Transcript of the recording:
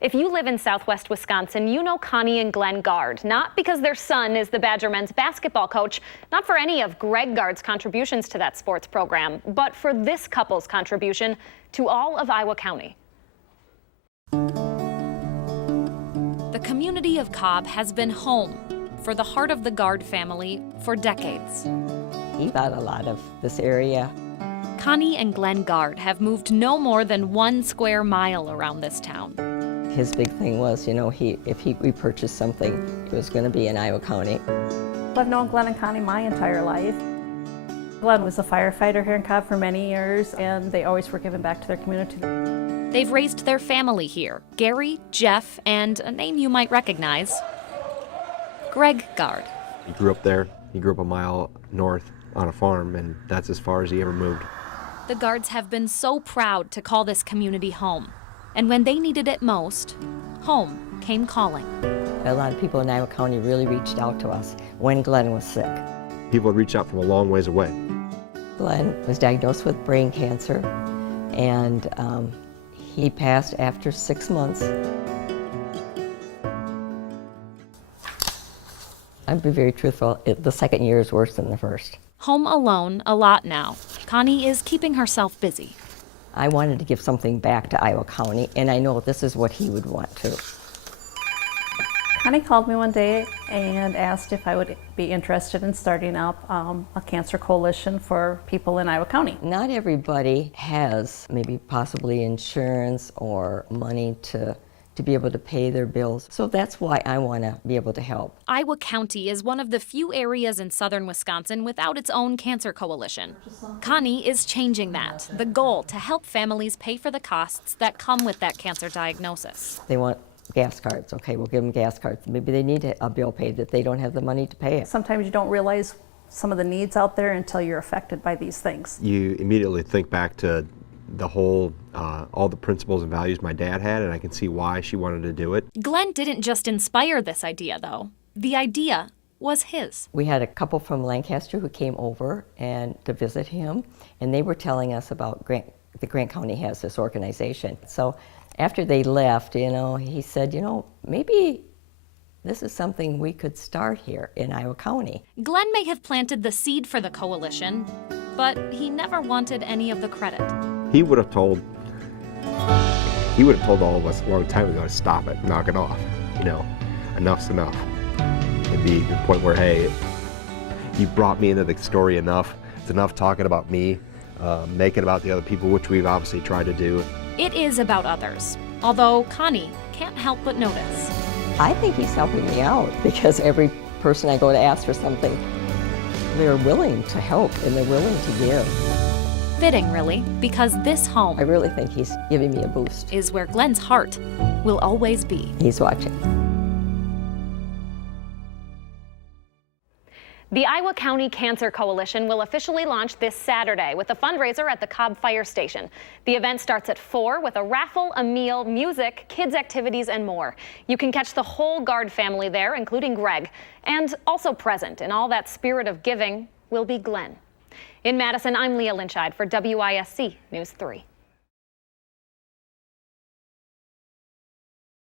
If you live in southwest Wisconsin, you know Connie and Glen Gard, not because their son is the Badger men's basketball coach, not for any of Greg Gard's contributions to that sports program, but for this couple's contribution to all of Iowa County. The community of Cobb has been home for the heart of the Gard family for decades. He thought a lot of this area. Connie and Glen Gard have moved no more than 1 square mile around this town. His big thing was, if we purchased something, it was going to be in Iowa County. I've known Glen and Connie my entire life. Glen was a firefighter here in Cobb for many years, and they always were giving back to their community. They've raised their family here, Gary, Jeff, and a name you might recognize, Greg Gard. He grew up there. He grew up a mile north on a farm, and that's as far as he ever moved. The Gards have been so proud to call this community home. And when they needed it most, home came calling. A lot of people in Iowa County really reached out to us when Glen was sick. People would reach out from a long ways away. Glen was diagnosed with brain cancer, and he passed after 6 months. I'd be very truthful, the second year is worse than the first. Home alone a lot now. Connie is keeping herself busy. I wanted to give something back to Iowa County, and I know this is what he would want too. Connie called me one day and asked if I would be interested in starting up a cancer coalition for people in Iowa County. Not everybody has maybe possibly insurance or money to be able to pay their bills. So that's why I want to be able to help. Iowa County is one of the few areas in southern Wisconsin without its own cancer coalition. Connie is changing that, the goal to help families pay for the costs that come with that cancer diagnosis. They want gas cards. Okay, we'll give them gas cards. Maybe they need a bill paid that they don't have the money to pay it. Sometimes you don't realize some of the needs out there until you're affected by these things. You immediately think back to the whole, all the principles and values my dad had, and I can see why she wanted to do it. Glen didn't just inspire this idea, though. The idea was his. We had a couple from Lancaster who came over and to visit him, and they were telling us about the Grant County has this organization. So after they left, he said, maybe this is something we could start here in Iowa County. Glen may have planted the seed for the coalition, but he never wanted any of the credit. He would have told all of us a long time ago to stop it, knock it off. Enough's enough. It'd be the point where, hey, you brought me into the story enough. It's enough talking about me, make it about the other people, which we've obviously tried to do. It is about others, although Connie can't help but notice. I think he's helping me out because every person I go to ask for something, they're willing to help and they're willing to give. Fitting, really, because this home, I really think he's giving me a boost. Is where Glen's heart will always be. He's watching. The Iowa County Cancer Coalition will officially launch this Saturday with a fundraiser at the Cobb Fire Station. The event starts at 4 with a raffle, a meal, music, kids' activities, and more. You can catch the whole Gard family there, including Greg. And also present in all that spirit of giving will be Glen. In Madison, I'm Leah Lynchide for WISC News 3.